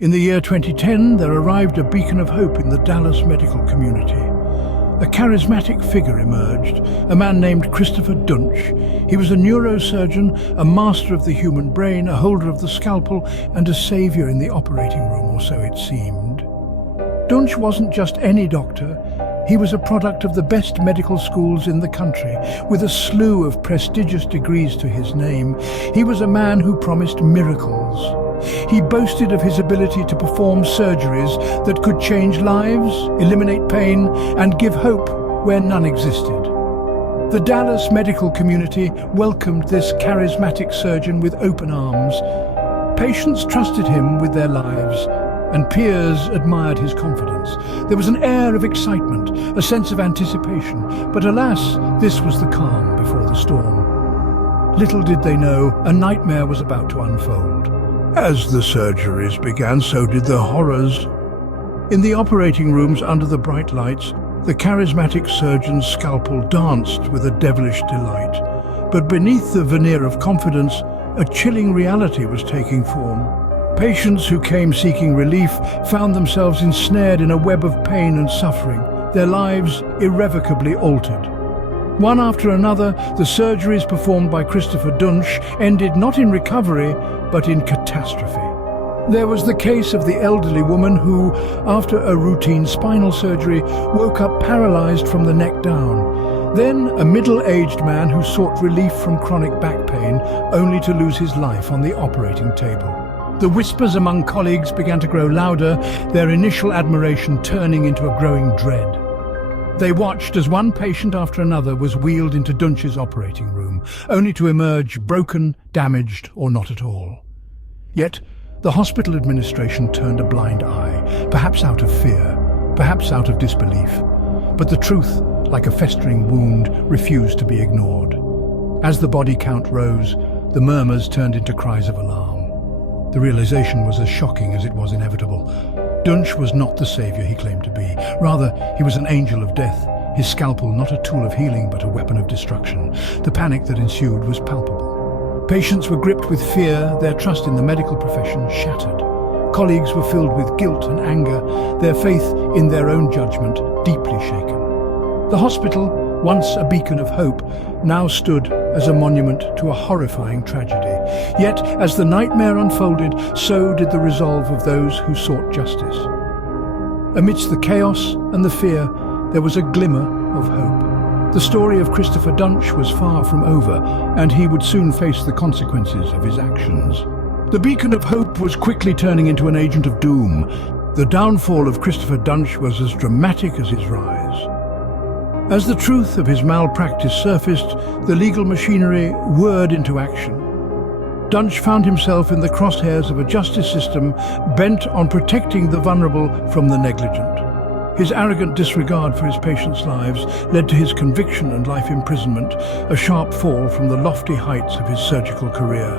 In the year 2010, there arrived a beacon of hope in the Dallas medical community. A charismatic figure emerged, a man named Christopher Duntsch. He was a neurosurgeon, a master of the human brain, a holder of the scalpel, and a savior in the operating room, or so it seemed. Duntsch wasn't just any doctor. He was a product of the best medical schools in the country, with a slew of prestigious degrees to his name. He was a man who promised miracles. He boasted of his ability to perform surgeries that could change lives, eliminate pain, and give hope where none existed. The Dallas medical community welcomed this charismatic surgeon with open arms. Patients trusted him with their lives, and peers admired his confidence. There was an air of excitement, a sense of anticipation, but alas, this was the calm before the storm. Little did they know, a nightmare was about to unfold. As the surgeries began, so did the horrors. In the operating rooms under the bright lights, the charismatic surgeon's scalpel danced with a devilish delight. But beneath the veneer of confidence, a chilling reality was taking form. Patients who came seeking relief found themselves ensnared in a web of pain and suffering, their lives irrevocably altered. One after another, the surgeries performed by Christopher Duntsch ended not in recovery, but in catastrophe. There was the case of the elderly woman who, after a routine spinal surgery, woke up paralyzed from the neck down. Then a middle-aged man who sought relief from chronic back pain, only to lose his life on the operating table. The whispers among colleagues began to grow louder, their initial admiration turning into a growing dread. They watched as one patient after another was wheeled into Duntsch's operating room, only to emerge broken, damaged, or not at all. Yet, the hospital administration turned a blind eye, perhaps out of fear, perhaps out of disbelief. But the truth, like a festering wound, refused to be ignored. As the body count rose, the murmurs turned into cries of alarm. The realization was as shocking as it was inevitable. Duntsch was not the savior he claimed to be. Rather, he was an angel of death, his scalpel not a tool of healing but a weapon of destruction. The panic that ensued was palpable. Patients were gripped with fear, their trust in the medical profession shattered. Colleagues were filled with guilt and anger, their faith in their own judgment deeply shaken. The hospital, once a beacon of hope, now stood as a monument to a horrifying tragedy. Yet, as the nightmare unfolded, so did the resolve of those who sought justice. Amidst the chaos and the fear, there was a glimmer of hope. The story of Christopher Duntsch was far from over, and he would soon face the consequences of his actions. The beacon of hope was quickly turning into an agent of doom. The downfall of Christopher Duntsch was as dramatic as his rise. As the truth of his malpractice surfaced, the legal machinery whirred into action. Duntsch found himself in the crosshairs of a justice system bent on protecting the vulnerable from the negligent. His arrogant disregard for his patients' lives led to his conviction and life imprisonment, a sharp fall from the lofty heights of his surgical career.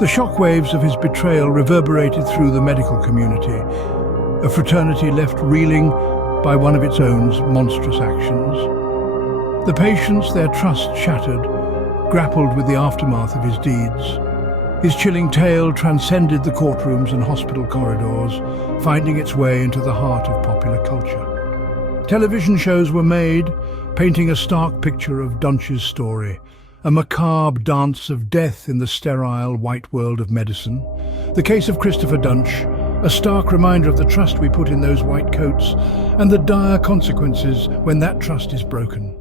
The shockwaves of his betrayal reverberated through the medical community, a fraternity left reeling by one of its own monstrous actions. The patients, their trust shattered, grappled with the aftermath of his deeds. His chilling tale transcended the courtrooms and hospital corridors, finding its way into the heart of popular culture. Television shows were made, painting a stark picture of Duntsch's story, a macabre dance of death in the sterile white world of medicine. The case of Christopher Duntsch, a stark reminder of the trust we put in those white coats and the dire consequences when that trust is broken.